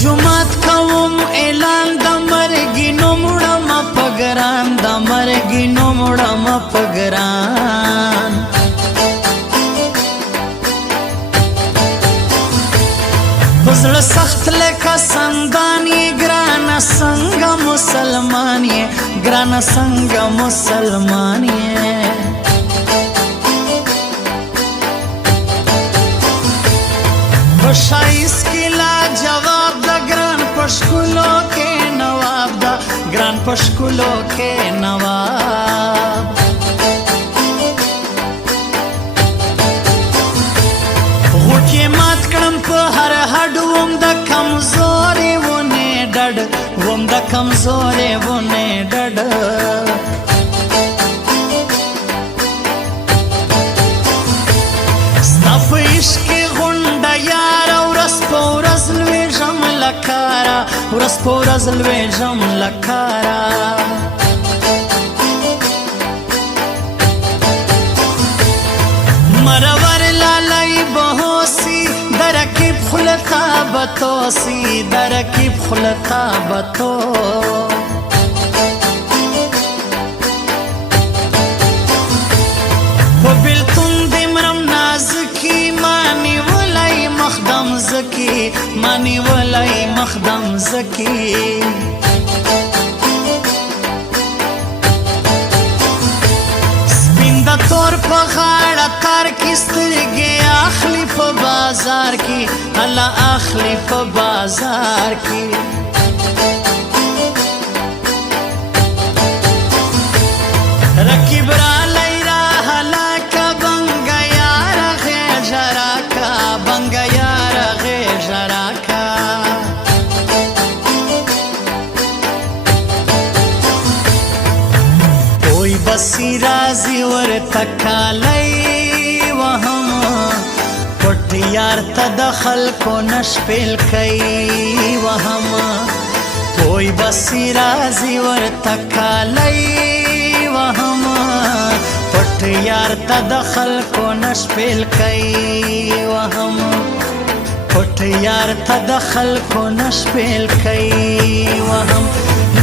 جمعات کوم اعلان د مرګي نو مړم په ګران د مرګي نو مړم په ګران بزړه سخت لکه سندان یې ګرانه څنګه مسلمان یې ګرانه څنګه مسلمان یې په ښایست کې لا جواب د ګران په ښکلو کې نواب د ګران په ښکلو کې نواب غوټې مات کړم په هر هډ وم د کمزورې ونې ډډ وم د کمزورې ونې ډډ ستا په عشق کې غونډه یاره ورځ په ورځ لوېږم له کاره ورځ په ورځ لوېږم له کاره مرور لالی بهوسی درکیب خلطا بتوسی درکیب خلطا بتو په بیلتون د مرم نازکی مانی ولای مخدم زکی مانی ولای مخدم زکی سپین د تور په غاړه تار کې سترګې اخلي په بازار کې الله اخلي په بازار کې رکیب رالی را هلاکه بنګه یاره غیږه راکه بنګه یاره غیږه راکه وی بسی رازی ورته کالی وهم پټ یار ته د خلکو نشپیل کوي وهم وی بسی رازی ورته کالی وهم پټ یار ته د خلکو نشپیل کوي وهم پټ یار ته د خلکو نشپیل کوي وهم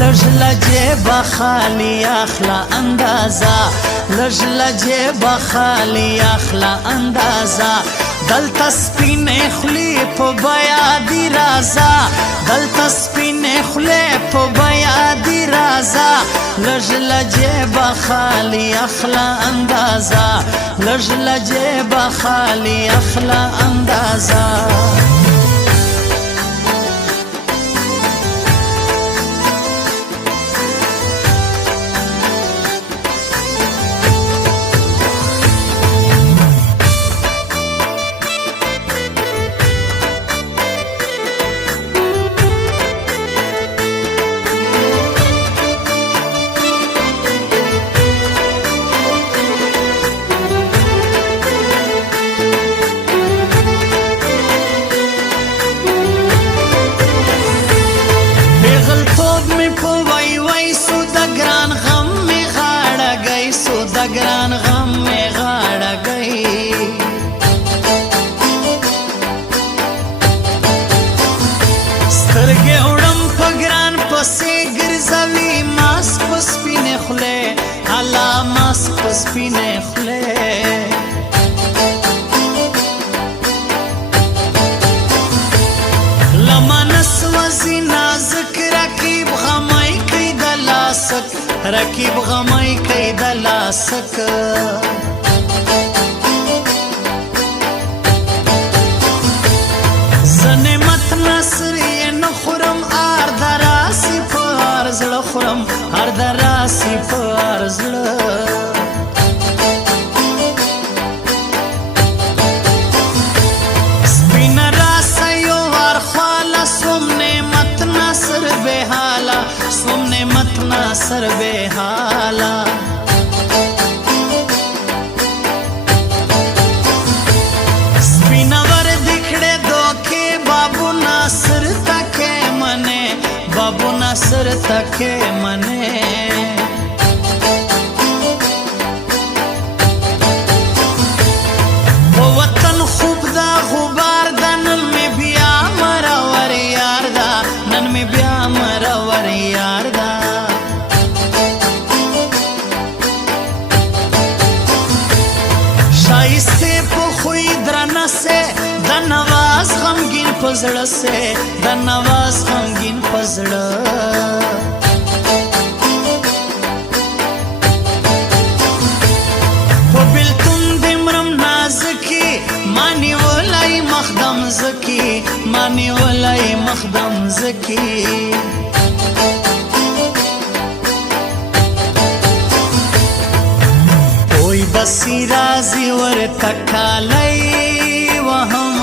لږ لجیبه خالی اخله اندازه لږ لجیبه خالی اخله اندازه دلته سپینې خولې په بیا دي راځه دلته سپینې خولې په بیا دي راځه لږ لجیبه خالی اخله اندازه لږ لجیبه خالی اخله اندازه ګران غم می غاړه گئی سترګې وړم په ګران پسې ګرځوي ماس په سپینې خولې الله ماس په سپینې خولې لمن سوځي نازک رقیب غمای کوي د لاسک رقیب غمای کوي د لاسک زنه مت نصر یې نه خورم ار دراسی په ارزړه خورم ار دراسی په ارزړه سپین راسه یو ورخواله سوم نعمت نصر به حاله سوم نعمت نصر به حاله سپینور دکھڑے دوکے بابو ناصر تکے منے بابو ناصر تکے منے وطن خوب دا غبار دا نن میں بیا مرور یار دا شایسته په خوی درنه سه د نواز غمگین په زړه سه د نواز غمگین په زړه په بلتون د مرم نازکی مانی ولای مخدم زکی مانی ولای مخدم زکی بسی رازی ورته کالی وهم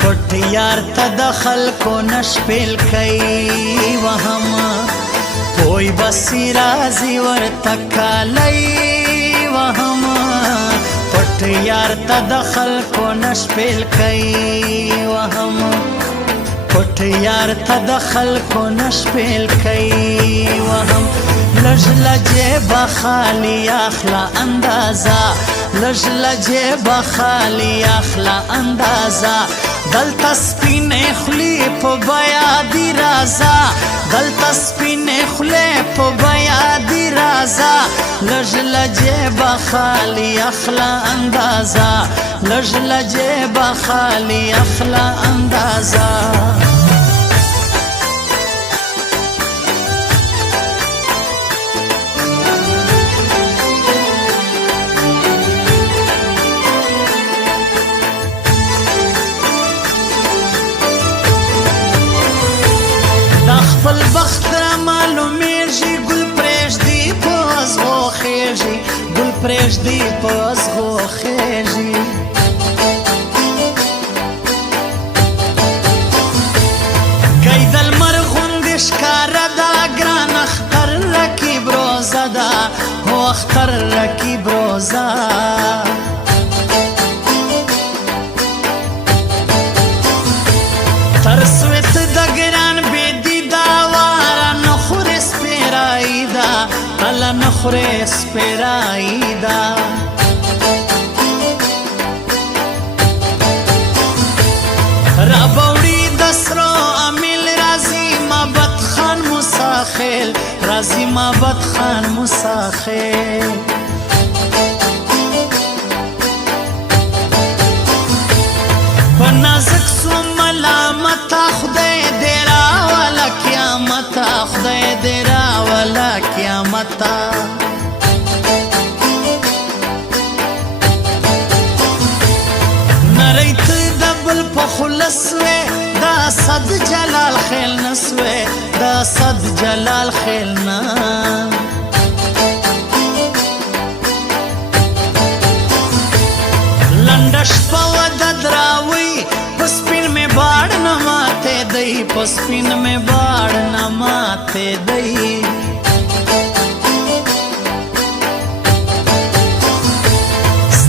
پټ یار ته د خلکو نشپیل کوي وهم کوئی بسی رازی ورته کالی وهم پټ یار ته د خلکو نشپیل کوي وهم پټ یار ته د خلکو نشپیل کوي وهم لج لجیب خالی اخلا اندازا لج لجیب خالی اخلا اندازا دلتا سپین خلی پو بیا دی رازا دلتا سپین خلی پو بیا دی رازا لج لجیب خالی اخلا اندازا لج لجیب خالی اخلا اندازا خپل بخت را معلومیږي ګل پرېږدي په ازغو خېږي ګل پرېږدي په ازغو خېږي ګۍ د لمر غوندې ښکاره ده ګران اختر رقیب روزه ده هو اختر رقیب روزه تر سویت د ګران الا نخوره سپیرائی دا را بوڑی دسرو امیل رازی مابد خان مساخیل رازی مابد خان مساخیل پنازک سو ملامتا خدای دیرا والا قیامتا خدای دیرا والا قیامتا نریت دبل پخلسوے دا صد جلال خیل نسوے دا صد جلال خیل نا لندش پا دراوی پسپین میں باڑ نماتے دئی پسپین میں باڑ نماتے دئی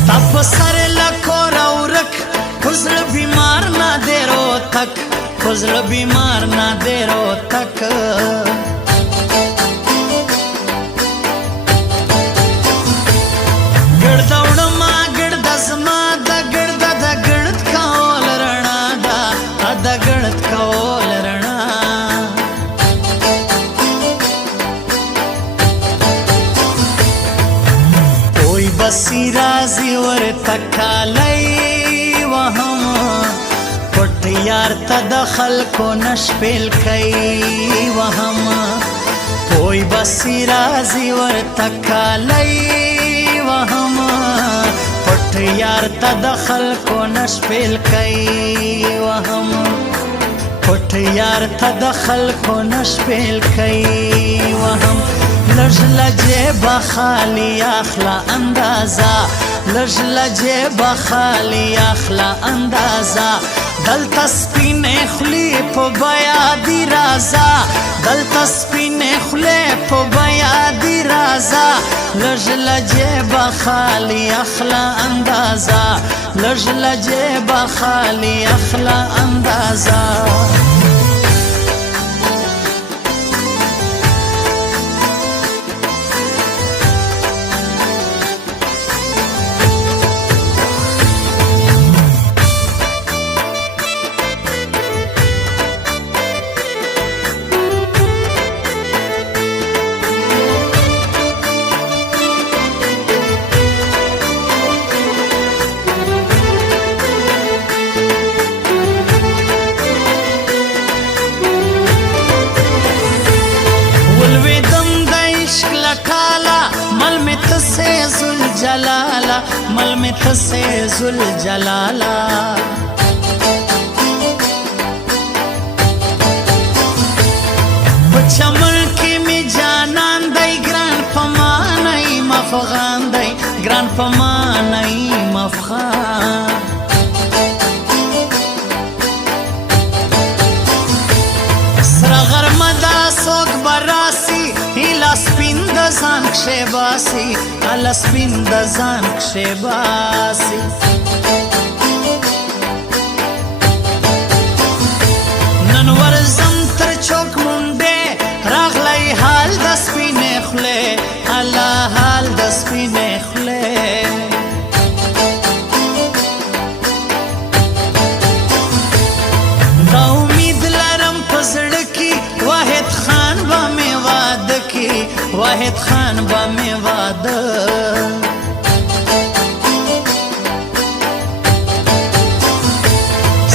ستا پسر لکو رورک پزل بیمار نا دیرو تک پزل بیمار نا دیرو تک گردوڑما گردزما دا گرد دا گرد کول رنا دا دا گرد کول رنا کوئی بسی رازی ورته کالی وهم پټ یار ته د خلکو نشپیل کوي وهم کوئی بسی رازی ورته کالی وهم پټ یار ته د خلکو نشپیل کوي وهم پټ یار ته د خلکو نشپیل کوي وهم لج لجیب خالی اخلا اندازا لج لجیب خالی اخلا اندازا دلتا سپین خلی پو بیا دی رازا دلتا سپین خلی پو بیا دی رازا لج لجیب خالی اخلا اندازا لج لجیب خالی اخلا اندازا جلالا مل میں تسے ذل جلالا چمن کی می جانان دی گران پمانای مفغان دی گران پمانای مفغان سرا غرمه دا سوک براسی ایلا سپین د ځان کښې باسي الا سپین د ځان کښې باسي نن ورځم تر چوک منډې راغلی حال د سپینې خولې الله حال د سپینې خولې دا امید لرم په زړه کې واحد خان به مې واده کې واحد خان به مې واده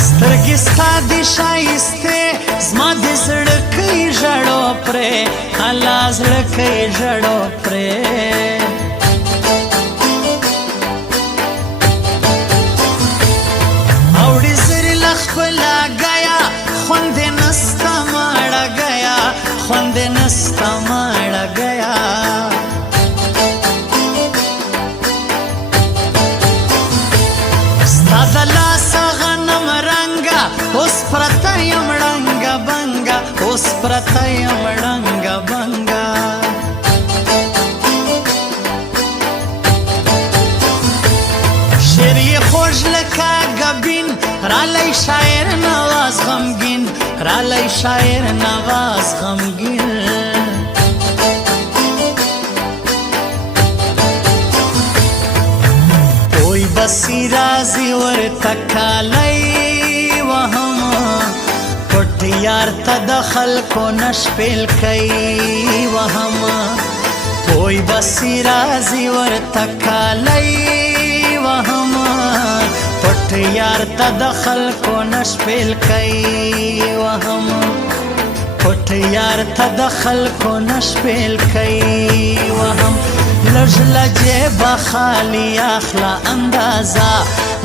سترګې ستا د ښایستې زما د زړه کوي ژړو پرې الله زړه کوي ژړو پرې اوړې زرې له خپله ګیا خوند یې نسته ماړه ګیا خوند یې نسته ماړه ګیا ستا د لاسه غنم رنګه اوس پرته یم ړنګه بنګه اوس پرته یم ړنګه بنګه شعر یې خوږ لکه ګبین رالی شاعر نواز غمګین رالی شاعر نواز غمګین کوئی بسی رازی ورته کالی وهم پټ یار ته د خلکو نه شپېل کوي وهم کوئی بسی رازی ورته کالی وهم پټ یار ته د خلکو نه شپېل کوي وهم پټ یار ته د خلکو نه شپېل کوي وهم لږ له جیبه خالي اخله اندازه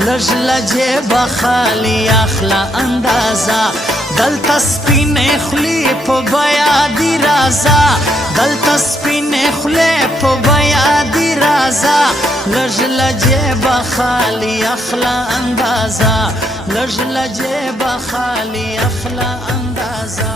لږ له جیبه خالي اخله اندازه دلته سپینې خولې په بیا دي راځه دلته سپینې خولې په بیا دي راځه لږ له جیبه خالي اخله اندازه لږ له جیبه خالي اخله اندازه